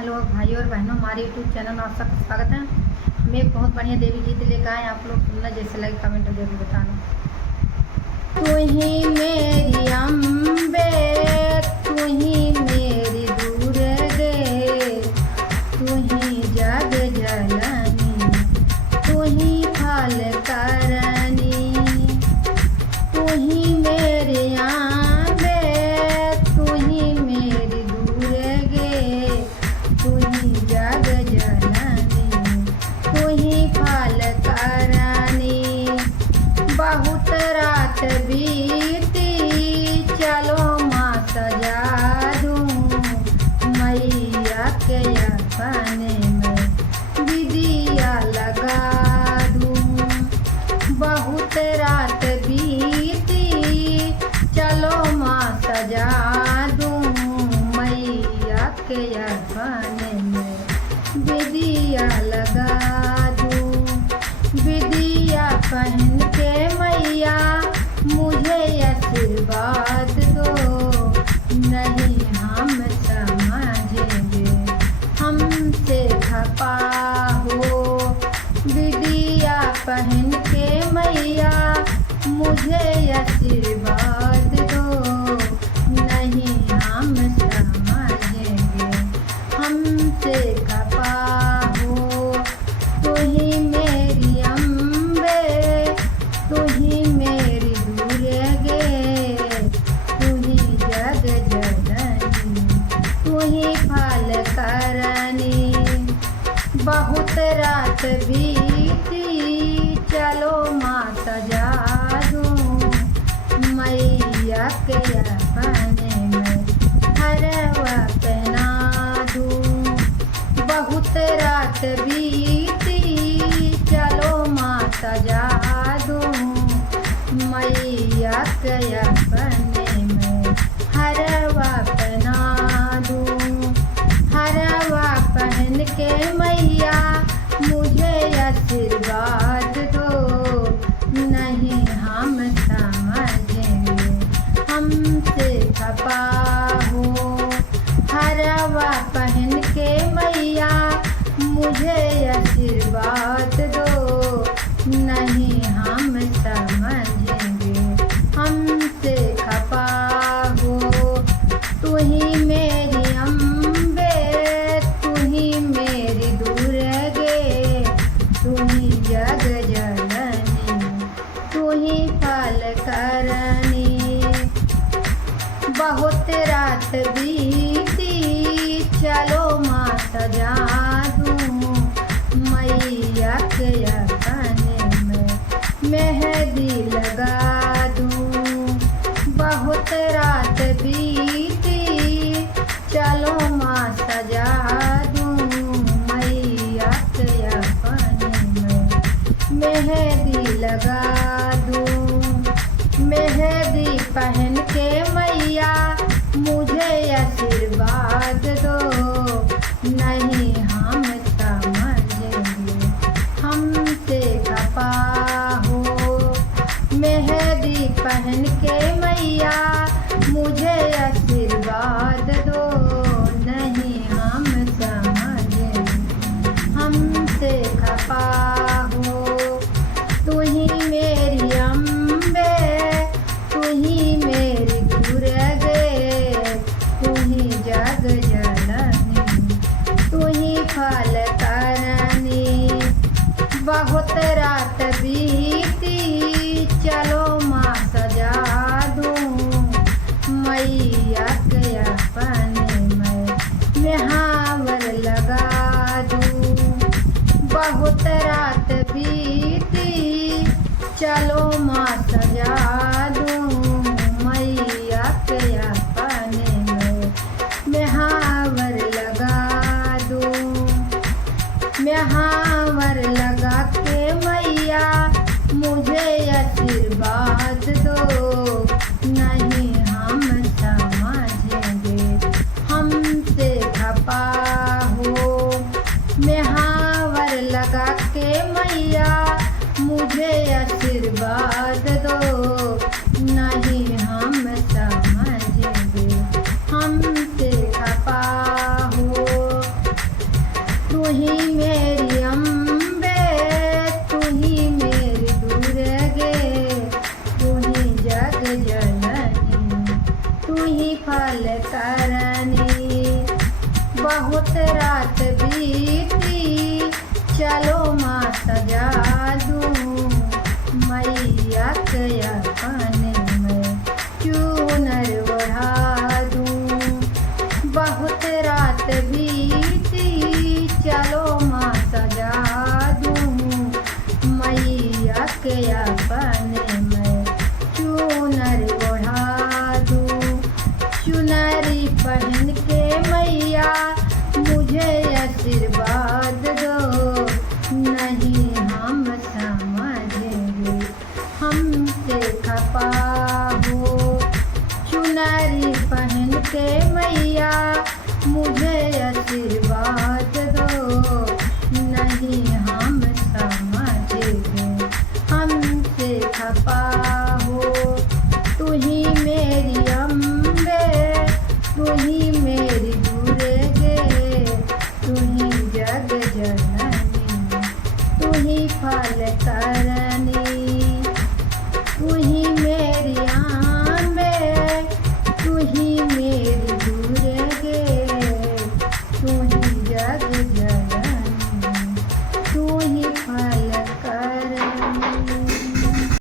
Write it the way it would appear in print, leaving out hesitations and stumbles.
Hello भाइयों और बहनों, हमारे यूट्यूब चैनल में आप सबका स्वागत है। हम एक बहुत बढ़िया देवी गीत लेकर आए, आप लोग सुनना, जैसे लगे कमेंट में जरूर बताना। तू ही मेरी अम्बे, तू ही मेरी दुर्गे, तू ही जग जननी, तू ही फल करनी, तू ही मेरी अम्बे, तू ही मेरी दुर्गे, तू ही जग जननी, तू ही फल करनी। बहुत रात बीती, चलो माँ सजा दूँ, मैया के अपने में विदिया लगा दूँ। बहुत रात बीती, चलो माँ सजा दूँ, मैया के अपने में विदिया लगा दूँ। विदिया पहन के मैया मुझे आशीर्वाद दो, नहीं हम समझेंगे हमसे खपा हो। विदिया पहन के मैया मुझे आशीर्वाद दो, नहीं हम समझेंगे हमसे खपा हो। तू ही मेरी अम्बे, तू ही मेरी दुर्गे, तू ही जग जननी, तू ही फल करनी। बहुत रात बीती, चलो माँ सजा दूँ, मैया के अपने में हरवा पहना दूँ। बहुत रात बीती, चलो माँ सजा दूँ, मैया के अपने में हरवा पहना दूँ। हरवा पहन के मैया मुझे आशीर्वाद दो, नहीं हम समझेंगे हमसे खपा हो। हरवा पहन के मैया मुझे आशीर्वाद दो, नहीं हम समझेंगे हमसे खपा हो। तू ही मेरी अम्बे, तू ही मेरी दुर्गे, तू ही जग जननी, तू ही फल करनी। बहुत रात बीती, चलो माँ सजा दूँ, मैया के अपने में मेहंदी लगा दूँ। बहुत रात बीती, चलो माँ सजा दूँ, मैया के अपने में मेहंदी लगा दूँ। मेहंदी पहन के मैया मुझे आशीर्वाद दो, नहीं हम समझेंगे हमसे खपा हो। मेहंदी पहन के मैया मुझे आशीर्वाद दो, नहीं हम समझेंगे हमसे खपा हो। तू ही मेरी अम्बे, तू ही मेरी दुर्गे, तू ही जग जननी, तू ही फल करनी। बहुत रात बीती, चलो माँ सजा दूँ, मैया के अपने में मेहावर लगा दूँ। बहुत रात बीती, चलो माँ सजा दूँ, मैया के अपने में मेहावर लगा दूँ। मेहावर लगा के मैया मुझे आशीर्वाद दो, नहीं हम समझेंगे हमसे खपा हो। मेहावर लगा के मैया मुझे आशीर्वाद दो, नहीं हम समझेंगे हमसे खपा हो। बहुत रात बीती चलो माँ सजा दूँ मैया के अपने में चूनर ओढ़ा दूँ। बहुत रात बीती चलो माँ सजा दूँ मैया के अपने में चूनर ओढ़ा दूँ। चुनरी पहन के मैया मुझे आशीर्वाद दो नहीं हम समझेंगे हमसे खपा हो। चुनरी पहन के मैया मुझे आशीर्वाद दो नहीं हम समझेंगे हमसे खपा हो। तू ही मेरी अम्बे तू ही मेरी दुर्गे तू ही जग जननी तू ही फल कर